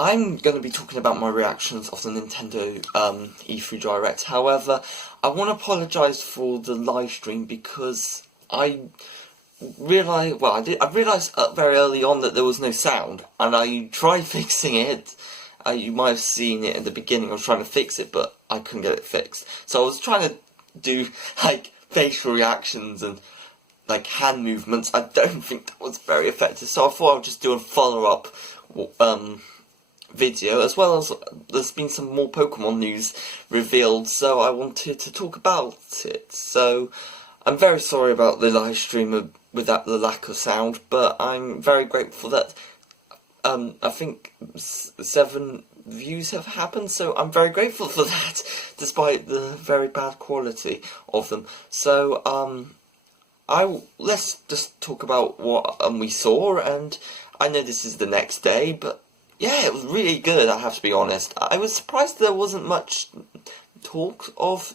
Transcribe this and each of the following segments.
I'm going to be talking about my reactions of the Nintendo E3 Direct. However, I want to apologise for the live stream because I realised, I realised very early on that there was no sound, and I tried fixing it. You might have seen it in the beginning. I was trying to fix it, but I couldn't get it fixed. So I was trying to do like facial reactions and like hand movements. I don't think that was very effective. So I thought I would just do a follow-up video, as well as there's been some more Pokemon news revealed, so I wanted to talk about it. So I'm very sorry about the live stream without the lack of sound, but I'm very grateful that I think 7 views have happened, so I'm very grateful for that, despite the very bad quality of them. So let's just talk about what we saw, and I know this is the next day, but yeah, it was really good, I have to be honest. I was surprised there wasn't much talk of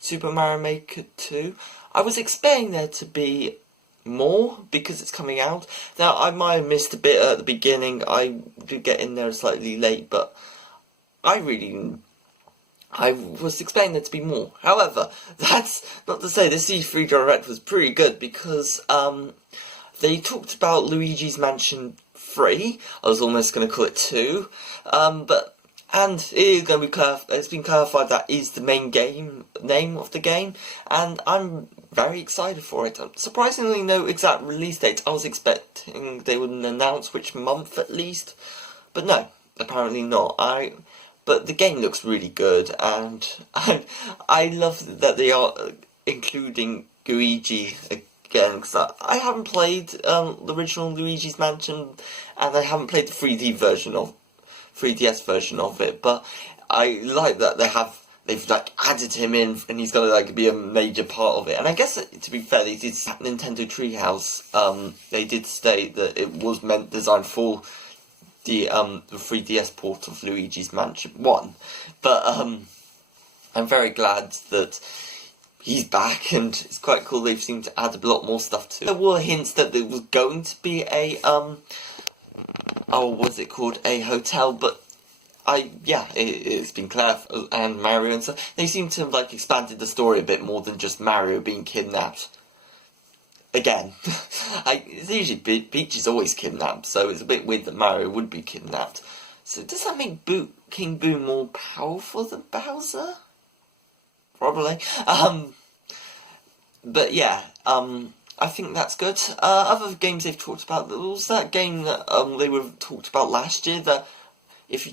Super Mario Maker 2. I was expecting there to be more, because it's coming out. Now, I might have missed a bit at the beginning. I did get in there slightly late, but I was expecting there to be more. However, that's not to say the C3 Direct was pretty good, because they talked about Luigi's Mansion 3. I was almost going to call it 2. And it is going to be it's been clarified that is the main name of the game, and I'm very excited for it. Surprisingly, no exact release date. I was expecting they would announce which month at least, but no, apparently not. But the game looks really good, and I love that they are including Luigi again, because I haven't played the original Luigi's Mansion, and I haven't played the 3DS version of it, but I like that they've like added him in, and he's gonna like be a major part of it. And I guess, to be fair, they did Nintendo Treehouse. They did state that it was designed for the 3DS port of Luigi's Mansion 1, but I'm very glad that he's back, and it's quite cool. They've seemed to add a lot more stuff to it. There were hints that there was going to be a what's it called, a hotel, but it's been Claire and Mario and stuff. They seem to have like expanded the story a bit more than just Mario being kidnapped. Again, it's usually Peach is always kidnapped, so it's a bit weird that Mario would be kidnapped. So does that make King Boo more powerful than Bowser? Probably. But yeah, I think that's good. Other games they've talked about, there was that game that they were talked about last year, that if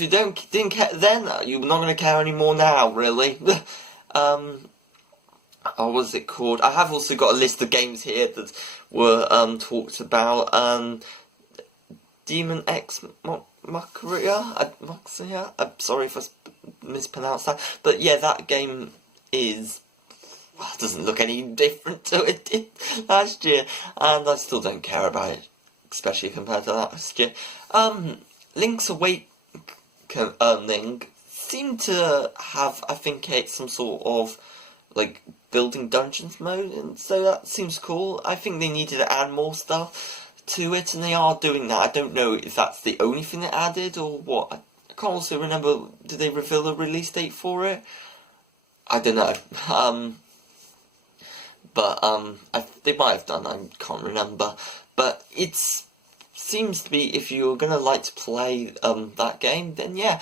you didn't care then, you're not going to care anymore now, really. What was it called? I have also got a list of games here that were talked about. Demon X Machina. I'm sorry if I mispronounced that, but yeah, that game doesn't look any different to it did last year, and I still don't care about it, especially compared to last year. Link's Awakening seemed to have, I think, some sort of like building dungeons mode, and so that seems cool. I think they needed to add more stuff to it, and they are doing that. I don't know if that's the only thing they added or what. I can't also remember, did they reveal a release date for it? I don't know. But they might have done, I can't remember. But it seems to be, if you're going to like to play that game, then yeah,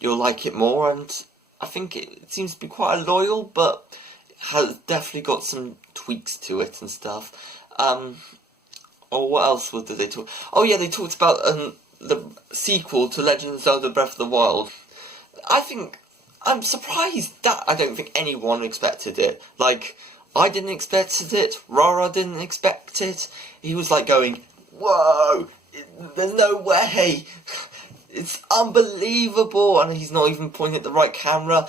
you'll like it more, and I think it seems to be quite loyal, but has definitely got some tweaks to it and stuff. What else did they talk? Oh yeah, they talked about the sequel to Legend of Zelda Breath of the Wild. I'm surprised that I don't think anyone expected it. Like, I didn't expect it, Rara didn't expect it. He was like going, whoa, there's no way, it's unbelievable, and he's not even pointing at the right camera.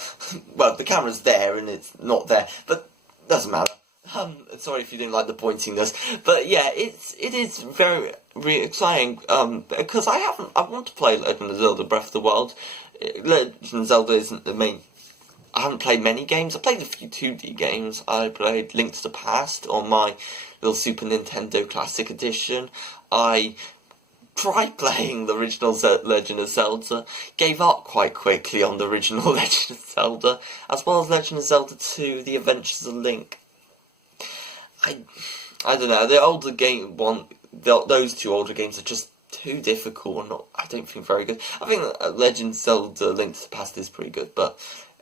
Well, the camera's there and it's not there, but doesn't matter. Sorry if you didn't like the pointiness, but yeah, it is very exciting, because I want to play Legend of Zelda Breath of the Wild. Legend of Zelda isn't the main. I haven't played many games. I played a few 2D games. I played Link to the Past on my little Super Nintendo Classic Edition. I tried playing the original Legend of Zelda, gave up quite quickly on the original Legend of Zelda, as well as Legend of Zelda 2, The Adventures of Link. I don't know, the older game those two older games are just too difficult and I don't think very good. I think Legend of Zelda Link to the Past is pretty good, but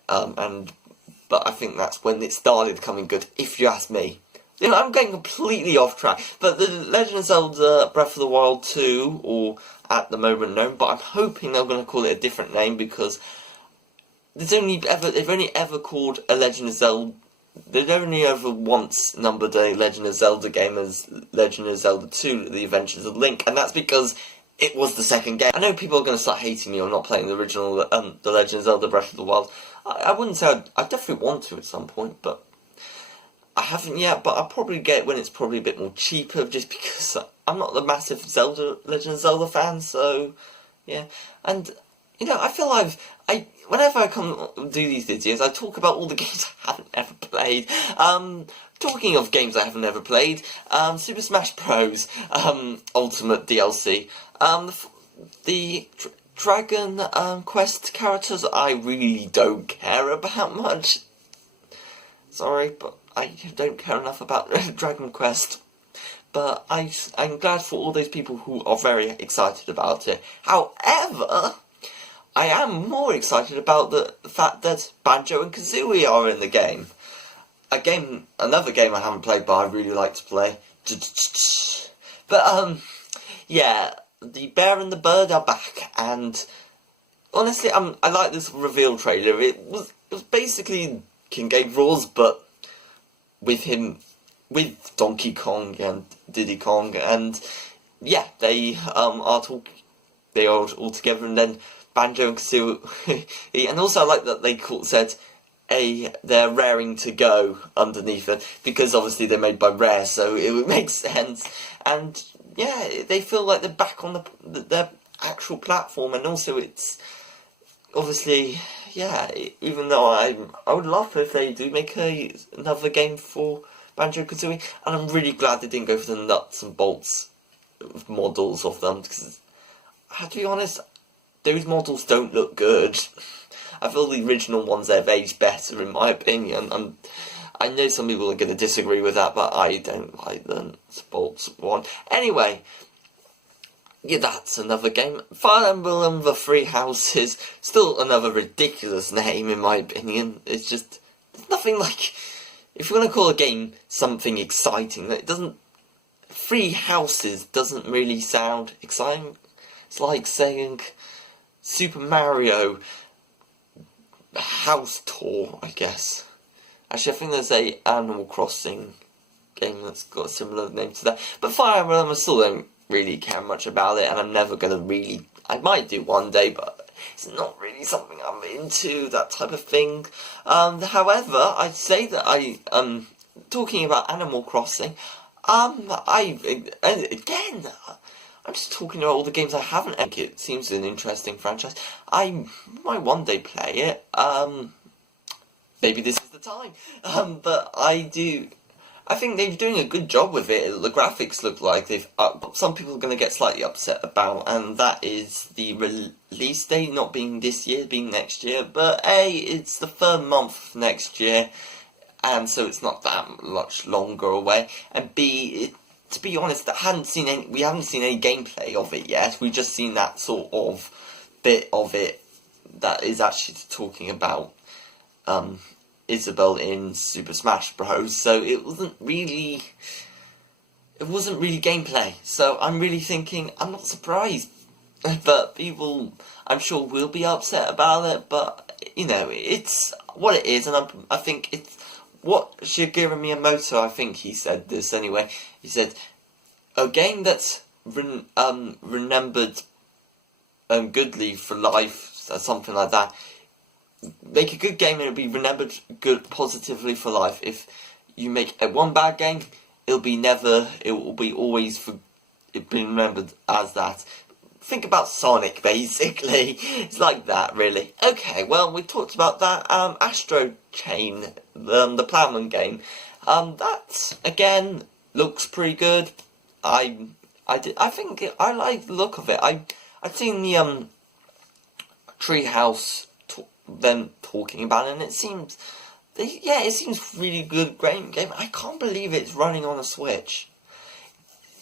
I think that's when it started coming good, if you ask me. You know, I'm getting completely off track, but the Legend of Zelda Breath of the Wild 2, or at the moment known, but I'm hoping they're going to call it a different name, because they've only ever called a Legend of Zelda, they've only ever once numbered a Legend of Zelda game as Legend of Zelda 2, The Adventures of Link, and that's because it was the second game. I know people are going to start hating me on not playing the original, the Legend of Zelda Breath of the Wild. I wouldn't say I definitely want to at some point, but I haven't yet, but I'll probably get it when it's probably a bit more cheaper, just because I'm not the massive Legend of Zelda fan, so, yeah. And, you know, I feel whenever I come do these videos, I talk about all the games I haven't ever played. Talking of games I haven't ever played, Super Smash Bros. Ultimate DLC. The Dragon Quest characters I really don't care about much. Sorry, but I don't care enough about Dragon Quest. But I'm glad for all those people who are very excited about it. However, I am more excited about the fact that Banjo and Kazooie are in the game. Another game I haven't played, but I really like to play. But yeah, the Bear and the Bird are back, and honestly, I like this reveal trailer. It was basically King K. Rool's, but with Donkey Kong and Diddy Kong, and yeah, they are all together, and then Banjo and Kazooie, and also I like that they said they're raring to go underneath it, because obviously they're made by Rare, so it would make sense, and yeah, they feel like they're back on their actual platform, and also it's obviously, yeah, even though I would love if they do make another game for Banjo-Kazooie, and I'm really glad they didn't go for the nuts and bolts models of them, because, to be honest, those models don't look good. I feel the original ones have aged better, in my opinion, and I know some people are going to disagree with that, but I don't like the nuts and bolts one. Anyway, yeah, that's another game. Fire Emblem The Three Houses, still another ridiculous name in my opinion. It's just, there's nothing like, if you're going to call a game something exciting, it doesn't, Three Houses doesn't really sound exciting. It's like saying Super Mario House Tour, I guess. Actually, I think there's a Animal Crossing game that's got a similar name to that. But Fire Emblem, I still don't really care much about it, and I'm never going to really, I might do one day, but it's not really something I'm into, that type of thing. However, I'd say that talking about Animal Crossing, again, I'm just talking about all the games I haven't. It seems an interesting franchise. I might one day play it. Maybe this is the time. But I think they're doing a good job with it. The graphics look like some people are going to get slightly upset about, and that is the release date not being this year, being next year. But A, it's the third month of next year, and so it's not that much longer away. And B, to be honest, we haven't seen any gameplay of it yet. We've just seen that sort of bit of it that is actually talking about Isabelle in Super Smash Bros. So it wasn't really gameplay. So I'm really thinking, I'm not surprised. But people, I'm sure, will be upset about it. But, you know, it's what it is. And I think it's what Shigeru Miyamoto, I think he said this anyway. He said, a game that's remembered goodly for life, or something like that. Make a good game and it'll be remembered positively for life. If you make one bad game, it will be always remembered as that. Think about Sonic, basically. It's like that, really. Okay, well, we talked about that. Astro Chain, the Plowman game. That, again, looks pretty good. I I think I like the look of it. I've seen the Treehouse them talking about it, and it seems it seems really good, great game. I can't believe it's running on a Switch.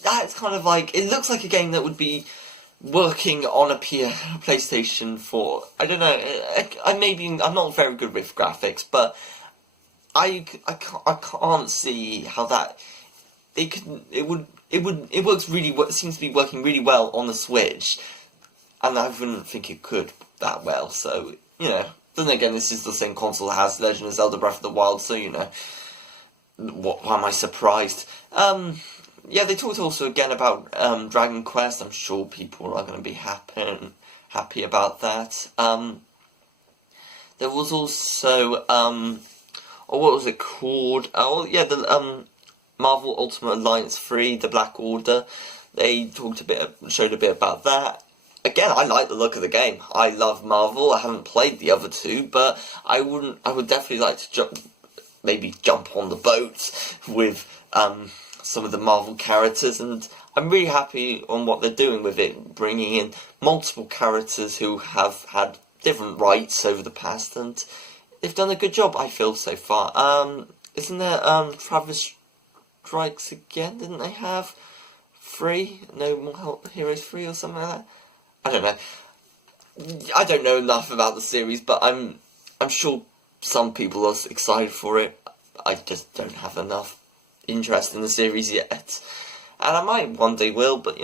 That's kind of like, it looks like a game that would be working on a PlayStation 4. I don't know. I'm not very good with graphics, but I can't see how that it works really. It seems to be working really well on the Switch, and I wouldn't think it could that well. So then again, this is the same console that has Legend of Zelda Breath of the Wild. So why am I surprised? Yeah, they talked also again about Dragon Quest. I'm sure people are going to be happy about that. There was also what was it called? Oh yeah, the Marvel Ultimate Alliance 3, the Black Order. They showed a bit about that. Again, I like the look of the game. I love Marvel. I haven't played the other two, but I would definitely like to jump on the boat with some of the Marvel characters, and I'm really happy on what they're doing with it, bringing in multiple characters who have had different rights over the past, and they've done a good job, I feel, so far. Isn't there Travis Strikes Again? Didn't they have 3? No More Heroes 3 or something like that? I don't know. I don't know enough about the series, but I'm sure some people are excited for it. I just don't have enough interest in the series yet. And I might one day will, but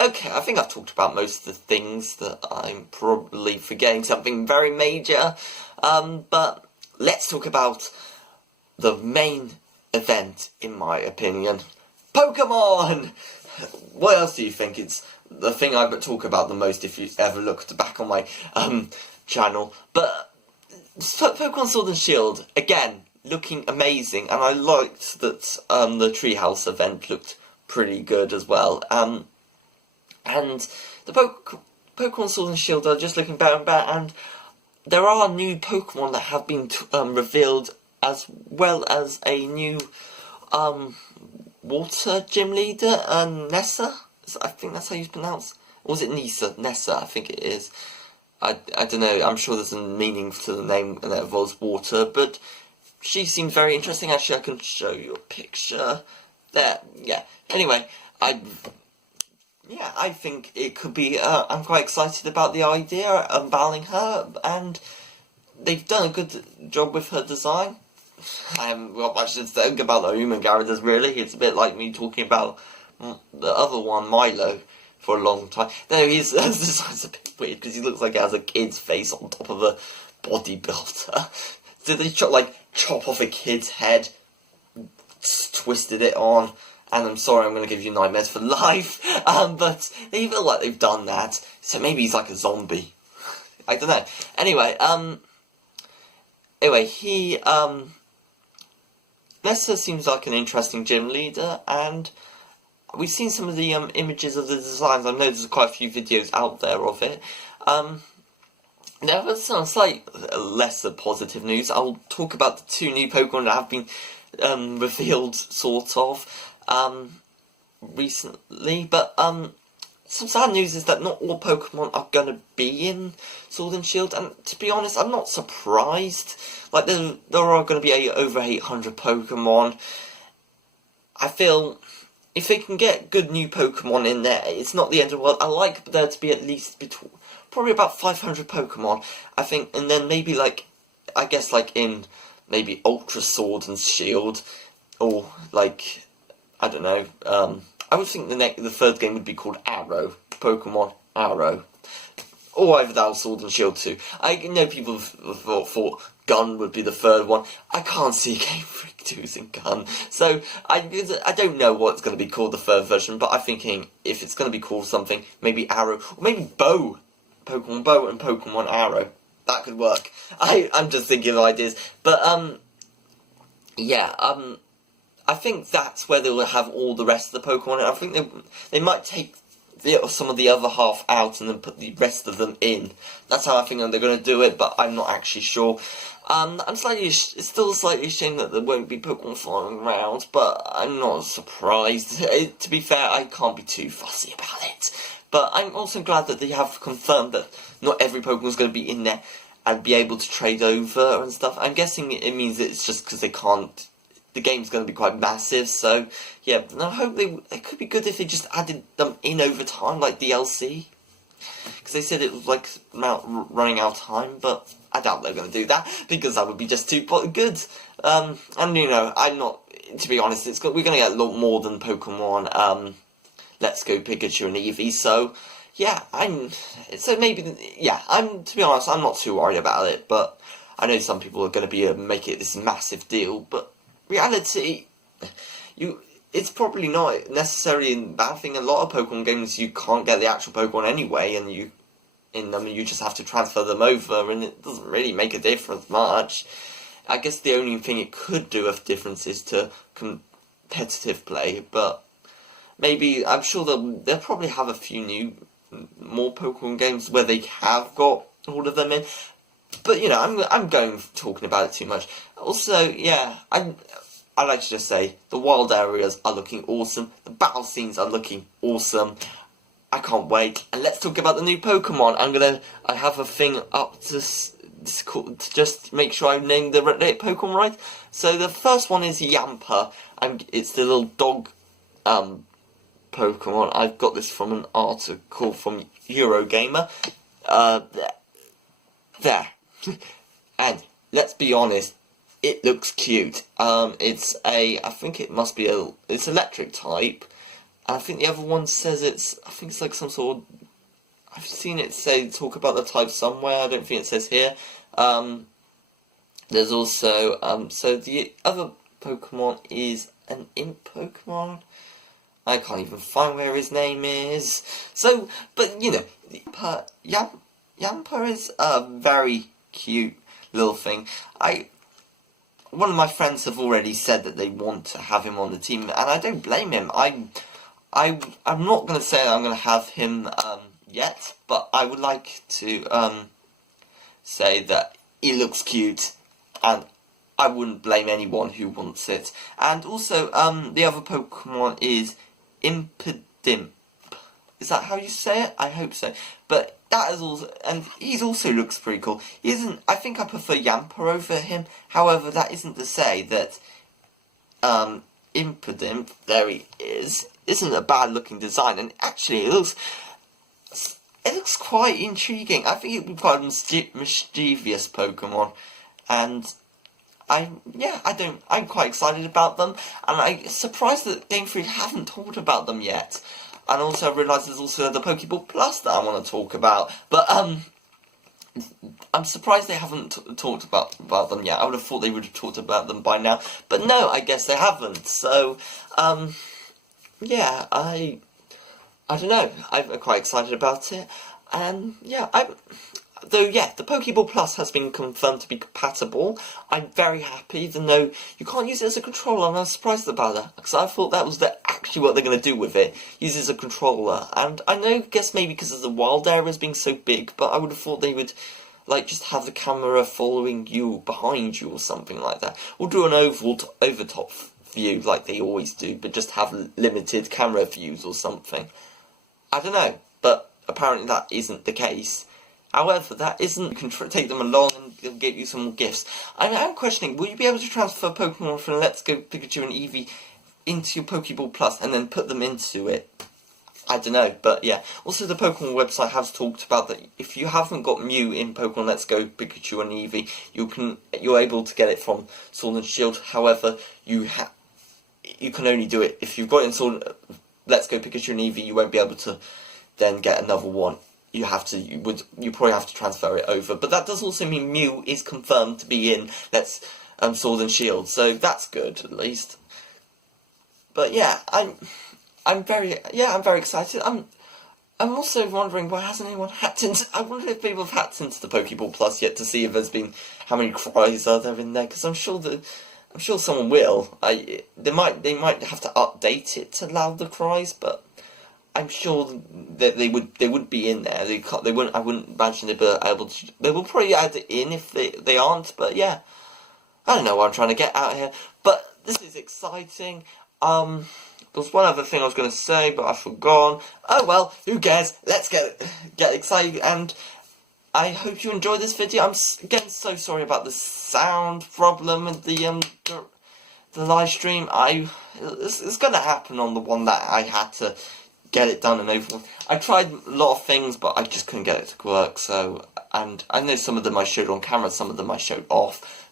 Okay, I think I've talked about most of the things that I'm probably forgetting something very major. But let's talk about the main event, in my opinion. Pokemon! What else do you think? It's the thing I talk about the most if you ever looked back on my channel. But Pokemon Sword and Shield, again, looking amazing, and I liked that the Treehouse event looked pretty good as well. And the Pokemon Sword and Shield are just looking better and better, and there are new Pokemon that have been revealed, as well as a new water gym leader, Nessa. I think that's how you pronounce. Or was it Nisa? Nessa, I think it is. I don't know. I'm sure there's a meaning to the name, and it involves water, but she seems very interesting. Actually, I can show you a picture there. Yeah. Anyway, I think it could be. I'm quite excited about the idea of battling her, and they've done a good job with her design. I haven't got much to think about the human characters, really. It's a bit like me talking about the other one, Milo, for a long time. No, his design's a bit weird because he looks like he has a kid's face on top of a bodybuilder. Did they chop off a kid's head, twisted it on, and I'm sorry, I'm going to give you nightmares for life, but they feel like they've done that, so maybe he's like a zombie. I don't know. Anyway, he, Nessa seems like an interesting gym leader, and we've seen some of the images of the designs. I know there's quite a few videos out there of it. There was some slight lesser positive news. I'll talk about the 2 new Pokemon that have been revealed, sort of, recently. But some sad news is that not all Pokemon are going to be in Sword and Shield. And to be honest, I'm not surprised. Like, there are going to be over 800 Pokemon. I feel if they can get good new Pokemon in there, it's not the end of the world. I like there to be at least probably about 500 Pokemon, I think, and then maybe I guess in maybe Ultra Sword and Shield, or I don't know, I would think the third game would be called Arrow, Pokemon Arrow, or either that or Sword and Shield 2. I know people have thought Gun would be the third one. I can't see Game Freak 2's in Gun, so I don't know what's going to be called the third version, but I'm thinking if it's going to be called something, maybe Arrow, or maybe Bow, Pokemon Bow and Pokemon Arrow. That could work. I'm just thinking of ideas, but I think that's where they will have all the rest of the Pokemon. And I think they might take some of the other half out and then put the rest of them in. That's how I think they're going to do it, but I'm not actually sure. It's still slightly ashamed that there won't be Pokemon flying around, but I'm not surprised. To be fair, I can't be too fussy about it. But I'm also glad that they have confirmed that not every Pokemon's going to be in there and be able to trade over and stuff. I'm guessing it means it's just because they can't. The game's going to be quite massive, so yeah. And I hope it could be good if they just added them in over time, like DLC. Because they said it was like running out of time, but I doubt they're going to do that because that would be just too good. And I'm not. To be honest, we're going to get a lot more than Pokemon. Let's Go Pikachu and Eevee. So yeah, to be honest, I'm not too worried about it. But I know some people are going to be make it this massive deal, but reality, it's probably not necessarily a bad thing. A lot of Pokemon games you can't get the actual Pokemon anyway, and you just have to transfer them over, and it doesn't really make a difference much. I guess the only thing it could do of difference is to competitive play, but maybe I'm sure they'll probably have a few more Pokemon games where they have got all of them in. But I'm talking about it too much. Also, yeah, I like to just say the wild areas are looking awesome. The battle scenes are looking awesome. I can't wait. And let's talk about the new Pokemon. I have a thing up to just make sure I named the Pokemon right. So the first one is Yamper. It's the little dog Pokemon. I've got this from an article from Eurogamer. There. And let's be honest, it looks cute. I think it must be it's electric type. And I think the other one says I think it's like some sort of, I've seen it talk about the type somewhere. I don't think it says here. There's also, so the other Pokemon is an imp Pokemon. I can't even find where his name is. So, but Yamper is a very cute little thing. One of my friends have already said that they want to have him on the team, and I don't blame him. I'm not going to say that I'm going to have him yet, but I would like to say that he looks cute, and I wouldn't blame anyone who wants it. And also, the other Pokemon is Impidimp. Is that how you say it? I hope so. But that is also, and he also looks pretty cool. I think I prefer Yamper over him. However, that isn't to say that Impidimp, there he is, isn't a bad looking design. And actually, it looks quite intriguing. I think it would be quite a mischievous Pokemon, and I'm quite excited about them. And I'm surprised that Game Freak haven't talked about them yet. And also I realise there's also the Pokeball Plus that I want to talk about. But I'm surprised they haven't talked about them yet. I would have thought they would have talked about them by now. But no, I guess they haven't. So, yeah, I don't know. I'm quite excited about it. And yeah, the Pokeball Plus has been confirmed to be compatible. I'm very happy, even though you can't use it as a controller, and I was surprised about that, because I thought that was actually what they're going to do with it, use it as a controller. And I guess maybe because of the wild areas being so big, but I would have thought they would, just have the camera following you behind you or something like that. Or do an overtop view like they always do, but just have limited camera views or something. I don't know, but apparently that isn't the case. However, that isn't, you can take them along and they'll give you some more gifts. I am questioning, will you be able to transfer Pokemon from Let's Go Pikachu and Eevee into your Pokeball Plus and then put them into it? I don't know, but yeah. Also, the Pokemon website has talked about that if you haven't got Mew in Pokemon Let's Go Pikachu and Eevee, you're able to get it from Sword and Shield. However, you can only do it if you've got it in Let's Go Pikachu and Eevee. You won't be able to then get another one. You probably have to transfer it over. But that does also mean Mew is confirmed to be in Sword and Shield, so that's good at least. But yeah, I'm very excited. I'm also wondering why hasn't anyone hacked into. I wonder if people have hacked into the Pokeball Plus yet to see if there's been how many cries are there in there, because I'm sure someone will. They might have to update it to allow the cries, but I'm sure that they would be in there. They wouldn't. I wouldn't imagine they'd be able to. They will probably add it in if they aren't. But yeah, I don't know what I'm trying to get out here. But this is exciting. There was one other thing I was going to say, but I've forgotten. Oh well, who cares? Let's get excited, and I hope you enjoyed this video. I'm again so sorry about the sound problem and the live stream. It's going to happen on the one that I had to get it done and over with. I tried a lot of things, but I just couldn't get it to work. So, and I know some of them I showed on camera, some of them I showed off.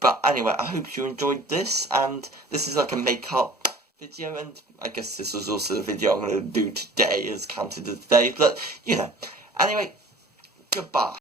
But anyway, I hope you enjoyed this, and this is like a makeup video, and I guess this was also the video I'm going to do today, as counted as today, but, you know. Anyway, goodbye.